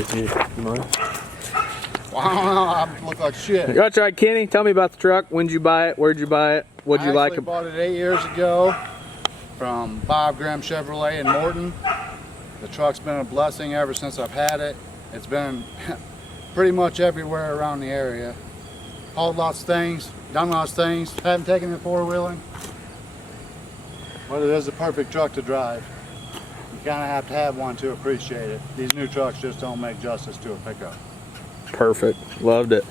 with you. You mind? Well, I don't know. I look like shit. That's right, Kenny. Tell me about the truck. When'd you buy it? Where'd you buy it? What'd you like? I bought it 8 years ago from Bob Graham Chevrolet in Morton. The truck's been a blessing ever since I've had it. It's been pretty much everywhere around the area. Hauled lots of things, done lots of things. Haven't taken it four-wheeling. But it is a perfect truck to drive. You kind of have to have one to appreciate it. These new trucks just don't make justice to a pickup. Perfect. Loved it.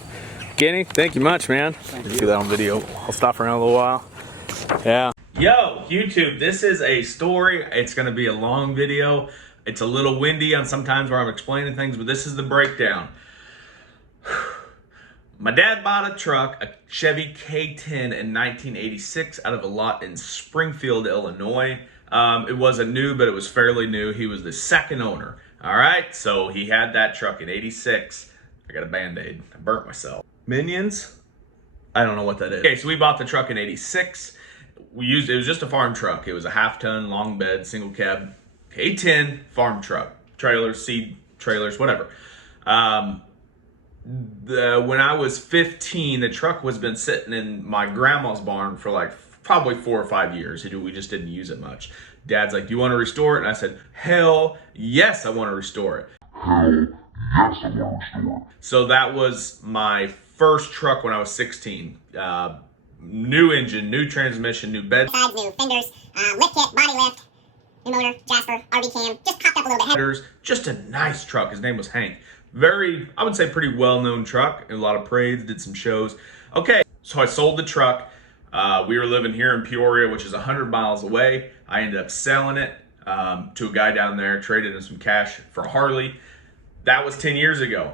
Kenny, thank you much, man. Thank Do you. that on video. I'll stop around a little while. Yeah. Yo, YouTube, this is a story. It's going to be a long video. It's a little windy on sometimes where I'm explaining things, but this is the breakdown. My dad bought a truck, a Chevy K10 in 1986 out of a lot in Springfield, Illinois. It wasn't new, but it was fairly new. He was the second owner. All right, so he had that truck in 86. I got a Band-Aid. I burnt myself. Minions? I don't know what that is. Okay, so we bought the truck in 86. It was just a farm truck. It was a half-ton, long bed, single cab, K10 farm truck. Trailers, seed trailers, whatever. When I was 15, the truck was been sitting in my grandma's barn for like probably 4 or 5 years. We just didn't use it much. Dad's like, do you want to restore it? And I said, hell yes, I want to restore it. Hell yes, I want to restore it. So that was my first truck when I was 16. New engine, new transmission, new bed. Sides, new fenders, lift kit, body lift, new motor, Jasper, RV cam, just popped up a little bit. Just a nice truck. His name was Hank. Very, I would say pretty well-known truck. A lot of parades, did some shows. Okay, so I sold the truck. We were living here in Peoria, which is 100 miles away. I ended up selling it to a guy down there, traded in some cash for a Harley. That was 10 years ago.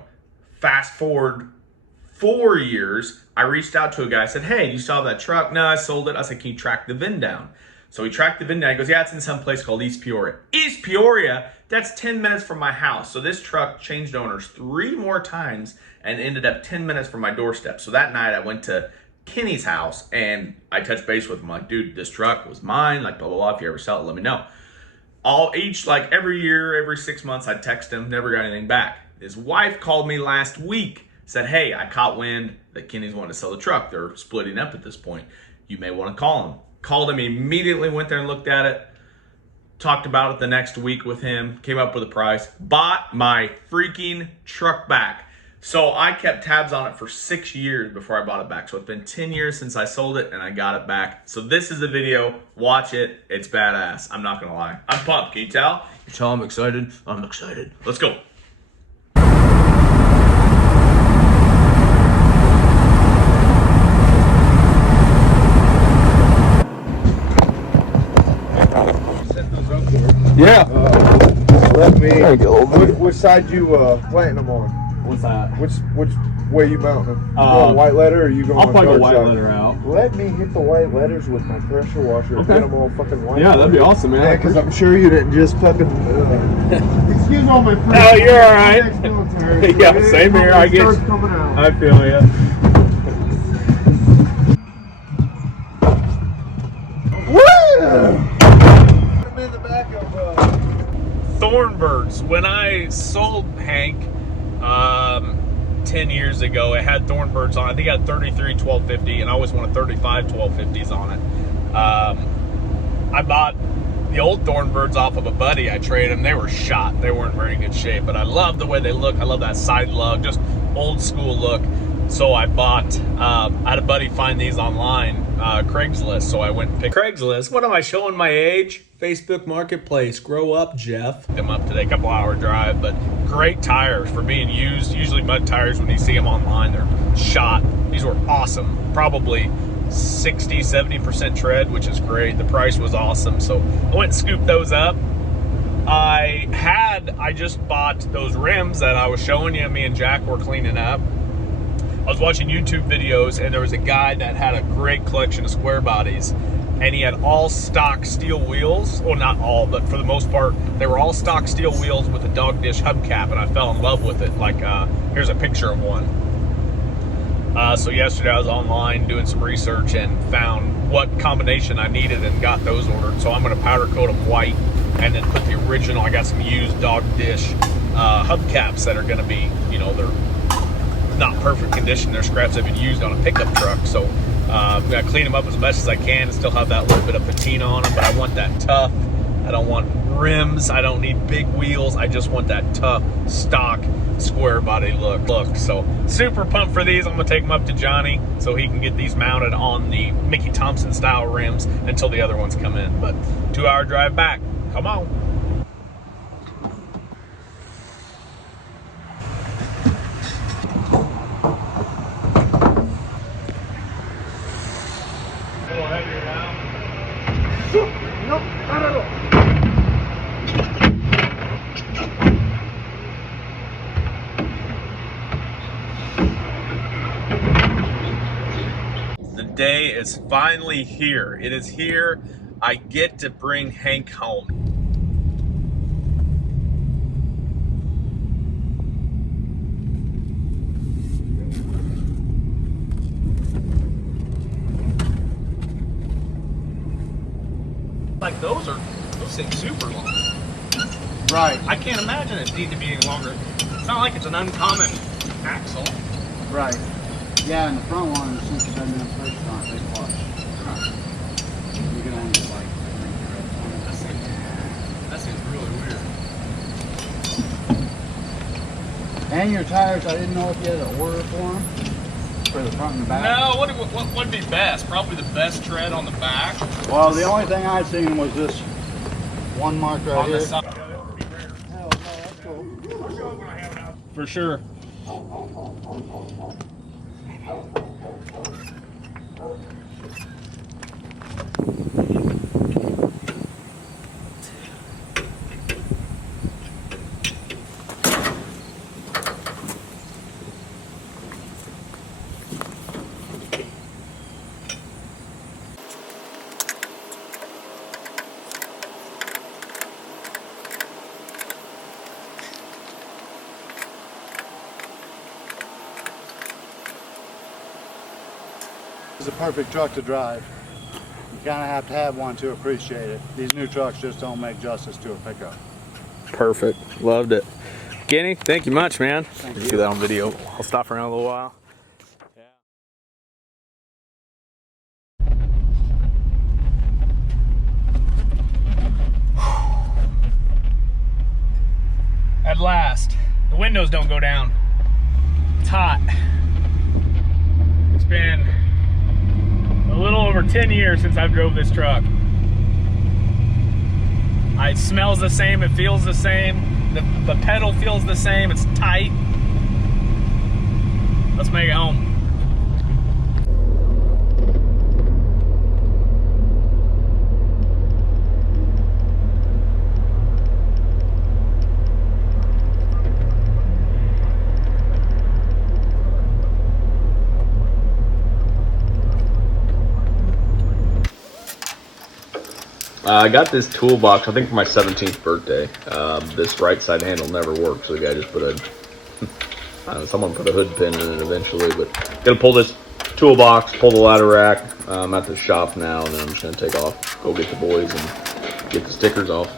Fast forward 4 years, I reached out to a guy. I said, hey, you saw that truck? No, I sold it. I said, can you track the VIN down? So he tracked the VIN down. He goes, yeah, it's in some place called East Peoria. East Peoria? That's 10 minutes from my house. So this truck changed owners 3 more times and ended up 10 minutes from my doorstep. So that night I went to Kenny's house and I touched base with him. Like, dude, this truck was mine. Like, blah, blah, blah. If you ever sell it, let me know. Like every year, every 6 months, I'd text him. Never got anything back. His wife called me last week. Said, hey, I caught wind that Kenny's wanting to sell the truck. They're splitting up at this point. You may want to call him. Called him immediately, went there and looked at it. Talked about it the next week with him. Came up with a price. Bought my freaking truck back. So I kept tabs on it for 6 years before I bought it back. So it's been 10 years since I sold it and I got it back. So this is the video. Watch it. It's badass. I'm not going to lie. I'm pumped. Can you tell? You tell I'm excited? I'm excited. Let's go. Yeah. Let me. There you go. Which side you planting them on? What's that? Which way you mounting them? You going white letter or you going? I'll probably go dark white side? letter out. Let me hit the white letters with my pressure washer and Okay. get them all fucking white. Yeah, that'd be awesome, man. Yeah, because I'm sure you didn't just fucking. Excuse all my. Oh, you're all right. Ex-military. Yeah, same here. I get. Starts coming out. I feel ya. I'm in the back of. Thornbirds. When I sold Hank 10 years ago, it had Thornbirds on it. I think it had 33 1250, and I always wanted 35 1250s on it. I bought the old Thornbirds off of a buddy. I traded them. They were shot. They weren't in very good shape, but I love the way they look. I love that side lug, just old school look. So I bought, I had a buddy find these online, Craigslist. So I went and picked Craigslist. What am I showing my age? Facebook Marketplace. Grow up, Jeff. Them up today, couple hour drive, but great tires for being used. Usually mud tires, when you see them online, they're shot. These were awesome. Probably 60, 70% tread, which is great. The price was awesome. So I went and scooped those up. I just bought those rims that I was showing you. Me and Jack were cleaning up. I was watching YouTube videos and there was a guy that had a great collection of square bodies, and he had all stock steel wheels. Well, not all, but for the most part, they were all stock steel wheels with a dog dish hubcap, and I fell in love with it. Like, here's a picture of one. So yesterday I was online doing some research and found what combination I needed and got those ordered. So I'm gonna powder coat them white and then put the original. I got some used dog dish hubcaps that are going to be, you know, they're not perfect condition. They're scraps that have been used on a pickup truck. So I'm going to clean them up as best as I can and still have that little bit of patina on them. But I want that tough. I don't want rims. I don't need big wheels. I just want that tough, stock, square body look. So super pumped for these. I'm going to take them up to Johnny so he can get these mounted on the Mickey Thompson style rims until the other ones come in. But 2-hour drive back. Come on. Nope, not at all. The day is finally here. It is here. I get to bring Hank home. Like those things super long. Right, I can't imagine it need to be any longer. It's not like it's an uncommon axle. right. Yeah, and the front one, since you've been in place on it, they flush. You can only like That seems really weird. And your tires, I didn't know if you had an order for them, for the front and the back. No, what would be best? Probably the best tread on the back. Well, the only thing I'd seen was this one mark right On here. the side. Hell, no, that's cool. For sure. It's a perfect truck to drive. You kind of have to have one to appreciate it. These new trucks just don't make justice to a pickup. Perfect. Loved it. Kenny, thank you much, man. Thank Do that on video. I'll stop around a little while. At last, the windows don't go down. It's hot. It's been a little over 10 years since I've drove this truck. It smells the same, it feels the same, the pedal feels the same, it's tight. Let's make it home. I got this toolbox, I think for my 17th birthday. This right side handle never worked, so the guy just put a, someone put a hood pin in it eventually, but gonna pull this toolbox, pull the ladder rack. I'm at the shop now, and then I'm just gonna take off, go get the boys and get the stickers off.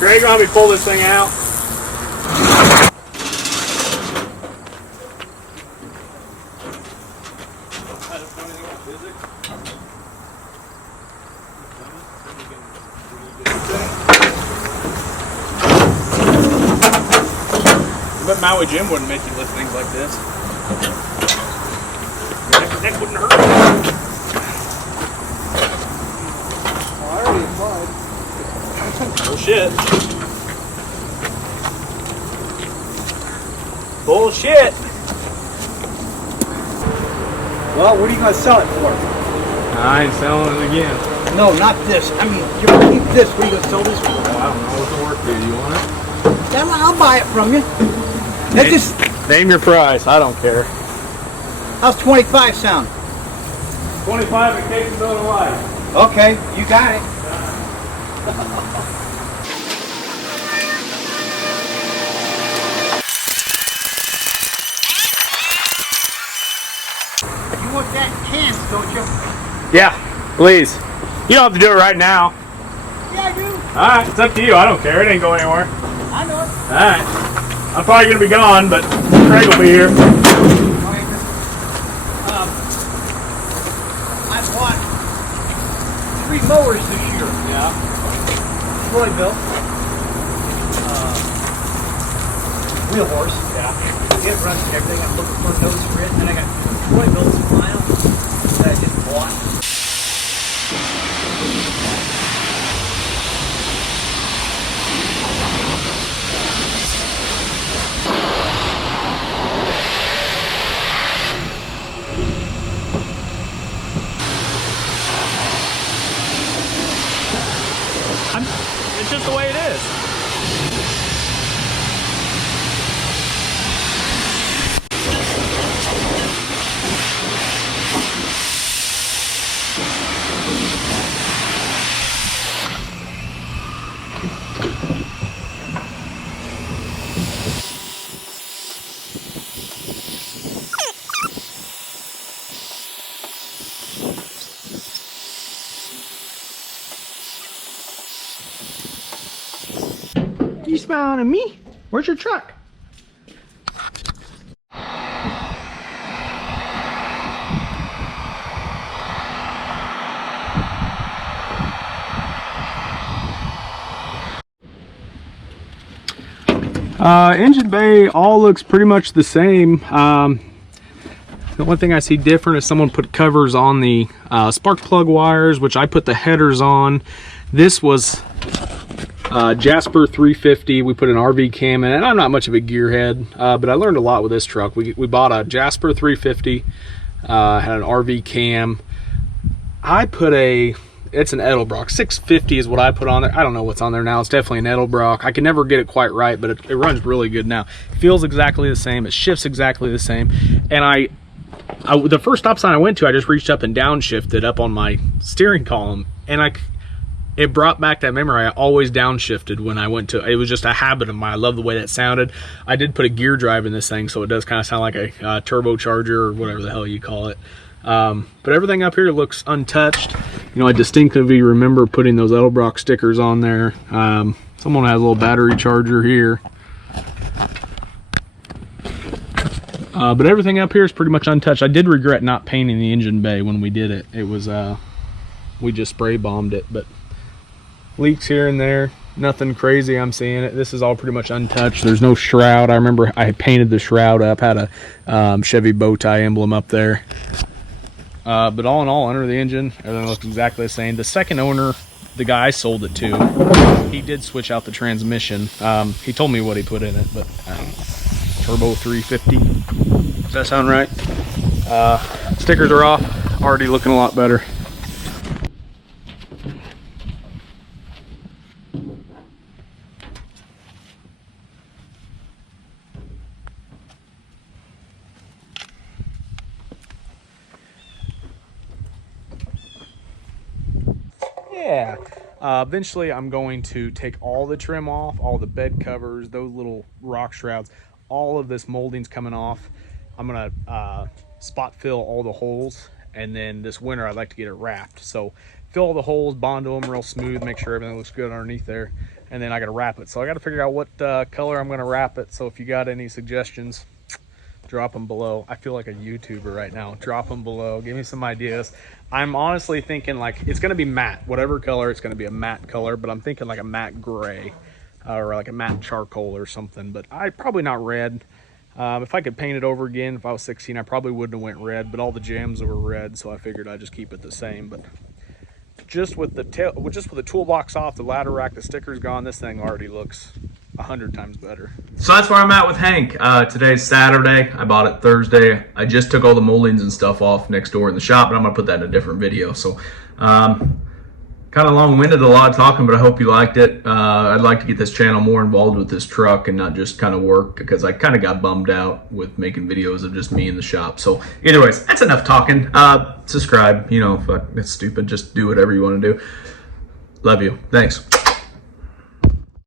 Greg, gonna help me pull this thing out. But Maui Jim wouldn't make you lift things like this. Neck wouldn't hurt. Well, I already applied. Bullshit. Bullshit. Well, what are you gonna sell it for? I ain't selling it again. No, not this. I mean, you're gonna keep this. What are you gonna sell this for? I don't know what the work is. You want it? I'll buy it from you. That's just, Name your price. I don't care. how's 25 sound? 25 in case you go to life. Okay, you got it. You want that in cans, don't you? Yeah, please. You don't have to do it right now. Yeah, I do. Alright, it's up to you. I don't care. It ain't going anywhere. I know it. Alright. I'm probably going to be gone, but Craig will be here. I bought 3 mowers this year. Yeah. Troy built. Wheel horse. Yeah. It runs and everything. I'm looking for those for it. And I got Troy built vinyl that I just bought. It's just the way it is. You smiling at me? Where's your truck? Engine bay all looks pretty much the same. The one thing I see different is someone put covers on the spark plug wires, which I put the headers on. This was Jasper 350. We put an RV cam in it, and I'm not much of a gearhead, but I learned a lot with this truck. We bought a Jasper 350, had an RV cam. I put it's an Edelbrock 650 is what I put on there. I don't know what's on there now. It's definitely an Edelbrock. I can never get it quite right, but it runs really good now. It feels exactly the same. It shifts exactly the same. And the first stop sign I went to, I just reached up and downshifted up on my steering column, and it brought back that memory. I always downshifted when I went to, it was just a habit of mine. I love the way that sounded. I did put a gear drive in this thing, so it does kind of sound like a turbocharger or whatever the hell you call it. But everything up here looks untouched. You know, I distinctly remember putting those Edelbrock stickers on there. Someone has a little battery charger here. But everything up here is pretty much untouched. I did regret not painting the engine bay when we did it. It was, we just spray bombed it, but leaks here and there, nothing crazy I'm seeing it. This is all pretty much untouched. There's no shroud. I remember I painted the shroud up, had a Chevy bow tie emblem up there. But all in all, under the engine, everything looks exactly the same. The second owner, the guy I sold it to, he did switch out the transmission. He told me what he put in it, but turbo 350. Does that sound right? Stickers are off, already looking a lot better. Yeah. Eventually I'm going to take all the trim off, all the bed covers, those little rock shrouds, all of this molding's coming off. I'm gonna spot fill all the holes, and then this winter I'd like to get it wrapped. So fill all the holes, bond them real smooth, make sure everything looks good underneath there, and then I gotta wrap it. So I gotta figure out what color I'm gonna wrap it. So if you got any suggestions, drop them below. I feel like a YouTuber right now. Drop them below, give me some ideas. I'm honestly thinking like it's gonna be matte, whatever color, it's gonna be a matte color, but I'm thinking like a matte gray or like a matte charcoal or something, but probably not red. If I could paint it over again, if I was 16, I probably wouldn't have went red, but all the gems were red, so I figured I'd just keep it the same. But just with the toolbox off, the ladder rack, the stickers gone, this thing already looks 100 times better. So that's where I'm at with Hank. Today's Saturday. I bought it Thursday. I just took all the moldings and stuff off next door in the shop, but I'm gonna put that in a different video. So got kind of long-winded, a lot of talking, but I hope you liked it. I'd like to get this channel more involved with this truck and not just kind of work, because I kind of got bummed out with making videos of just me in the shop. So either ways, that's enough talking. Subscribe, you know, fuck, it's stupid. Just do whatever you want to do. Love you. Thanks.